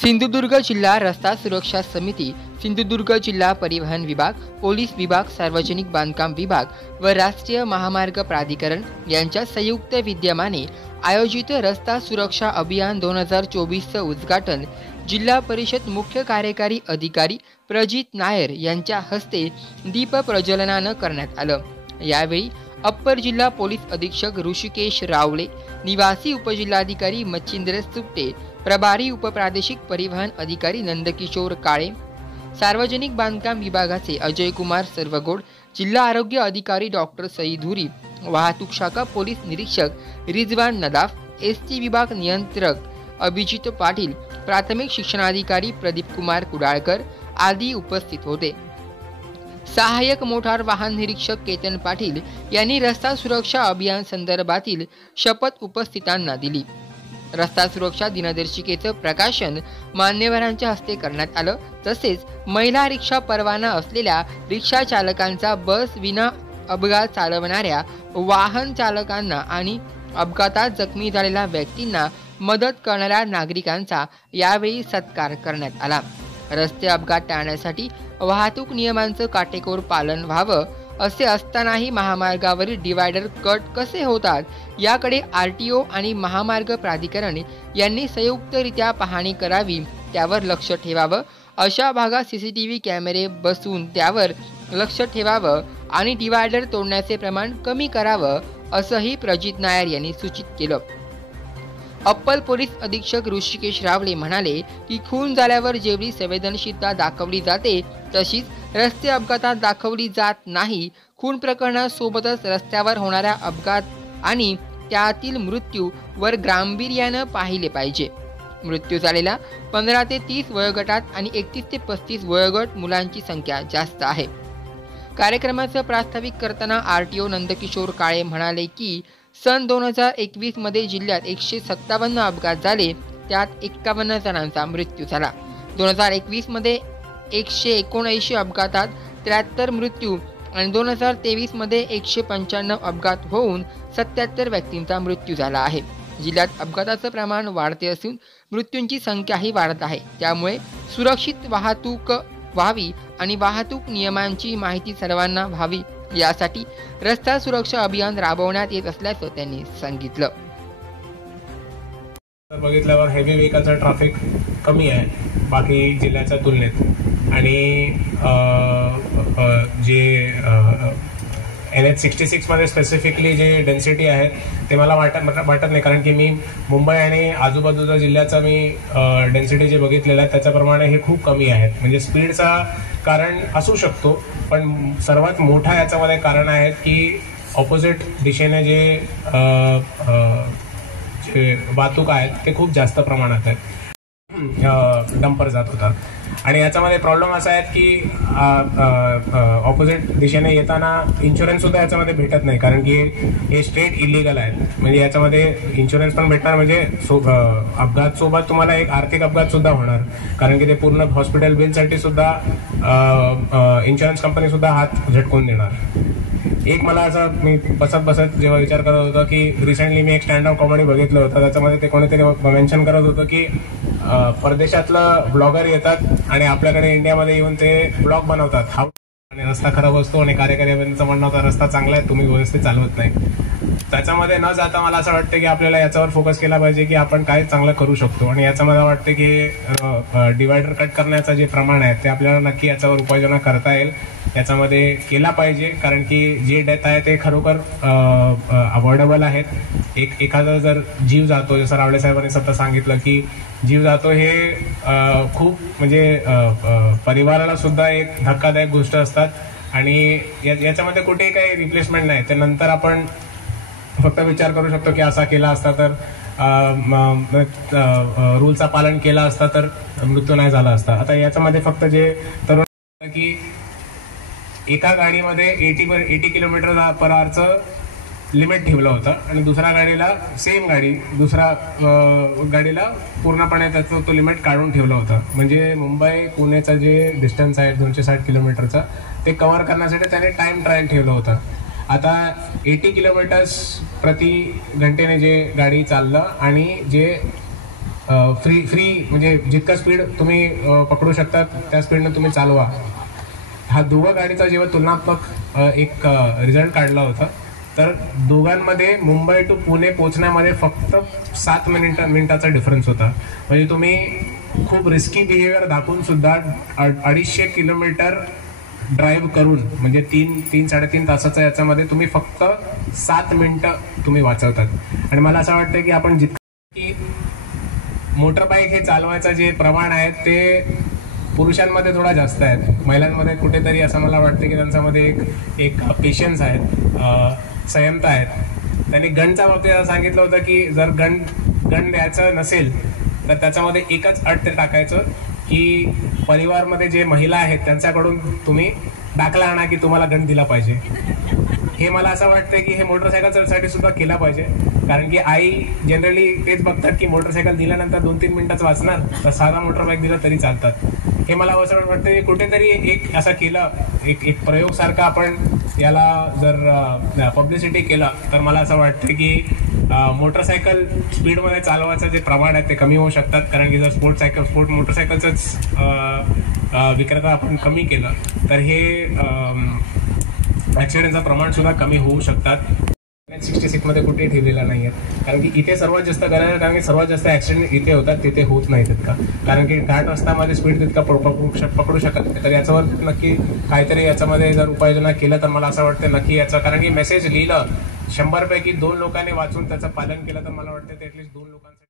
सिंधुदुर्ग जिल्हा रस्ता सुरक्षा समिती, सिंधुदुर्ग जिल्हा परिवहन विभाग, पोलीस विभाग, सार्वजनिक बांधकाम विभाग व राष्ट्रीय महामार्ग प्राधिकरण यांच्या संयुक्त विद्यमाने आयोजित रस्ता सुरक्षा अभियान 2024चं उद्घाटन जिल्हा परिषद मुख्य कार्यकारी अधिकारी प्रजित नायर यांच्या हस्ते दीप प्रज्वलनानं करण्यात आलं। यावेळी अप्पर जिल्हा पोलीस अधीक्षक ऋषिकेश रावले, निवासी उपजिल्हाधिकारी मच्छिंद्र सुट्टे, प्रभारी उपप्रादेशिक परिवहन अधिकारी नंदकिशोर काळे, सार्वजनिक बांधकाम विभागाचे अजय कुमार सर्वगोड, जिल्हा आरोग्य अधिकारी डॉक्टर सईधुरी, वाहतूक शाखा पोलीस निरीक्षक रिजवान नदाफ, एसटी विभाग नियंत्रक अभिजित पाटील, प्राथमिक शिक्षणाधिकारी प्रदीप कुमार कुडाळकर आदी उपस्थित होते। सहाय्यक मोटार वाहन निरीक्षक केतन पाटील यांनी रस्ता सुरक्षा अभियान संदर्भातील शपथ उपस्थितांना दिली। रस्ता सुरक्षा दिनदर्शिकेचं प्रकाशन मान्यवरांच्या हस्ते करण्यात आलं। तसेच महिला रिक्षा परवाना असलेल्या रिक्षा चालकांचा, बस विना अपघात चालवणाऱ्या वाहन चालकांना आणि अपघातात जखमी झालेल्या व्यक्तींना मदत करणाऱ्या नागरिकांचा यावेळी सत्कार करण्यात आला। रस्ते अपघात टाळण्यासाठी वाहतूक नियमांचं काटेकोर पालन व्हावं असे असतानाही महामार्गावरील डिवायडर कट कसे होतात याकडे आरटीओ आणि महामार्ग प्राधिकरण यांनी संयुक्तरित्या पाहणी करावी, त्यावर लक्ष ठेवावं। अशा भागात सीसीटीव्ही कॅमेरे बसवून त्यावर लक्ष ठेवावं आणि डिवायडर तोडण्याचे प्रमाण कमी करावं असंही प्रजित नायर यांनी सूचित केलं। अप्पर पोलीस अधीक्षक ऋषिकेश रावले म्हणाले की खून झाल्यावर जेवढी संवेदनशीलता दाखवली जाते तशीच रस्ते अपघातात दाखवली जात नाही। खून प्रकरणासोबतच रस्त्यावर होणाऱ्या अपघात आणि त्यातील मृत्यू वर गांभीर्यानं पाहिले पाहिजे। मृत्यू झालेल्या 15 ते 30 वयोगटात आणि 31 ते 35 वयोगट मुलांची संख्या जास्त आहे। कार्यक्रमाचं प्रास्ताविक करताना आरटीओ नंदकिशोर काळे म्हणाले की सन 2021 मध्ये जिल्ह्यात 157 अपघात झाले, त्यात 51 जणांचा मृत्यू झाला। 2021 मध्ये 179 अपघातात 73 मृत्यू आणि 2023 मध्ये 195 अपघात होऊन 77 व्यक्तींचा मृत्यू झाला आहे। जिल्ह्यात अपघाताचं प्रमाण वाढते असून मृत्यूंची संख्याही वाढत आहे। त्यामुळे सुरक्षित वाहतूक व्हावी आणि वाहतूक नियमांची माहिती सर्वांना व्हावी यासाठी रस्ता सुरक्षा अभियान राबवण्यात येत असल्याचं त्यांनी सांगितलं। बघितल्यावर हेवी व्हेकलचं ट्रॅफिक कमी आहे बाकी जिल्ह्याच्या तुलनेत आणि जे NH66 मध्ये स्पेसिफिकली जे डेन्सिटी आहे ते मला वाटत नाही, कारण की मी मुंबई आणि आजूबाजूच्या जिल्ह्याचा मी डेन्सिटी जे बघितलेलं आहे त्याच्याप्रमाणे हे खूप कमी आहेत। म्हणजे स्पीडचा कारण असू शकतो, पण सर्वात मोठा याच्यामध्ये कारण आहे की ऑपोजिट दिशेने जे वाहतूक आहेत ते खूप जास्त प्रमाणात आहेत, डंपर जात होतात आणि याच्यामध्ये प्रॉब्लेम असा आहे की ऑपोजिट दिशेने येताना इन्शुरन्स सुद्धा याच्यामध्ये भेटत नाही, कारण की हे स्ट्रेट इलिगल आहेत। म्हणजे याच्यामध्ये इन्शुरन्स पण भेटणार म्हणजे अपघात सोबत तुम्हाला एक आर्थिक अपघात सुद्धा होणार, कारण की ते पूर्ण हॉस्पिटल बिलसाठी सुद्धा इन्शुरन्स कंपनी सुद्धा हात झटकून देणार। एक मला असं मी बसत जेव्हा विचार करत होतो की रिसेंटली मी एक स्टँड अप कॉमेडी बघितलं होतं, त्याच्यामध्ये ते कोणीतरी मेन्शन करत होतं की परदेशातलं ब्लॉगर येतात आणि आपल्याकडे इंडियामध्ये येऊन ते ब्लॉग बनवतात आणि रस्ता खराब असतो आणि कार्यकारी अभियंत्याचं म्हणणं होतं रस्ता चांगला आहे, तुम्ही व्यवस्थित चालवत नाही। त्याच्यामध्ये न जाता मला असं वाटतं की आपल्याला याच्यावर फोकस केला पाहिजे की आपण काय चांगलं करू शकतो आणि याचं मला वाटतं की डिवायडर कट करण्याचं जे प्रमाण आहे ते आपल्याला नक्की याच्यावर उपाययोजना करता येईल, याच्यामध्ये केला पाहिजे, कारण की जे डेथ आहे ते खरोखर अवॉइडेबल आहेत। एखादा जर जीव जातो, जसं रावळे साहेबांनी स्वतः सांगितलं की जीव जातो हे खूप म्हणजे परिवाराला सुद्धा एक धक्कादायक गोष्ट असतात आणि याच्यामध्ये कुठेही काही रिप्लेसमेंट नाही। त्यानंतर आपण फक्त विचार करू शकतो की असा केला असता तर रूलचा पालन केला असता तर मृत्यू नाही झाला असता। आता याच्यामध्ये फक्त जे तरुण की एका गाडीमध्ये 80 किलोमीटर पर आवरचं लिमिट ठेवलं होतं आणि दुसऱ्या गाडीला सेम गाडी दुसऱ्या गाडीला पूर्णपणे त्याचं तो लिमिट काढून ठेवलं होतं। म्हणजे मुंबई पुणेचं जे डिस्टन्स आहे 260 किलोमीटरचा ते कव्हर करण्यासाठी त्याने टाइम ट्रायल ठेवलं होतं। आता 80 किलोमीटर्स प्रति घंटेने जे गाडी चाललं आणि जे फ्री म्हणजे जितका स्पीड तुम्ही पकडू शकता त्या स्पीडनं तुम्ही चालवा. हा दोघं गाडीचा जेव्हा तुलनात्मक एक रिझल्ट काढला होता, तर दोघांमध्ये मुंबई टू पुणे पोहोचण्यामध्ये फक्त 7 मिनिटाचा डिफरन्स होता. म्हणजे तुम्ही खूप रिस्की बिहेवियर दाखवून सुद्धा 250 किलोमीटर ड्राईव्ह करून म्हणजे 3-3.5 तासाचा याच्यामध्ये तुम्ही फक्त 7 मिनिटं तुम्ही वाचवतात. आणि मला असं वाटतं की आपण जितकं की मोटरबाईक हे चालवायचं जे प्रमाण आहे ते पुरुषांमध्ये थोडा जास्त आहे. महिलांमध्ये कुठेतरी असं मला वाटतं की त्यांच्यामध्ये एक पेशन्स आहेत, संयमता आहेत. त्यांनी गनच्या बाबतीत असं सांगितलं होतं की जर गन द्यायचं नसेल तर त्याच्यामध्ये एकच अट ते टाकायचं की परिवारमध्ये जे महिला आहेत त्यांच्याकडून तुम्ही दाखला आणा की तुम्हाला गन दिला पाहिजे. हे मला असं वाटतं की हे मोटरसायकलसाठी सुद्धा केला पाहिजे, कारण की आई जनरली तेच बघतात की मोटरसायकल दिल्यानंतर 2-3 मिनिटाच वाचणार, तर साधा मोटरबाईक दिला तरी चालतात. हे मला असं वाटतं की कुठेतरी एक असं केलं, एक प्रयोग सारखा आपण याला जर पब्लिसिटी केलं तर मला असं वाटतं की मोटरसायकल स्पीडमध्ये चालवायचं जे प्रमाण आहे ते कमी होऊ शकतात. कारण की जर स्पोर्ट मोटरसायकलचंच विक्रेता आपण कमी केलं तर हे ॲक्सिडेंटचं प्रमाण सुद्धा कमी होऊ शकतात. 66 मध्ये कुठेही ठेवलेला नाही आहे, कारण की इथे सर्वात जास्त गरज आहे, कारण की सर्वात जास्त ॲक्सिडेंट इथे होतात, तिथे होत नाही तितका. कारण की घाट रस्त्यामध्ये स्पीड तितका पकडू शकत नाही. तर याच्यावर नक्की काहीतरी याच्यामध्ये जर उपाययोजना केलं तर मला असं वाटतं नक्की याचं, कारण की मेसेज लिहिलं 100 पैकी 2 लोकांनी वाचून त्याचं पालन केलं तर मला वाटतं ते ॲटलिस्ट 2 लोकांसाठी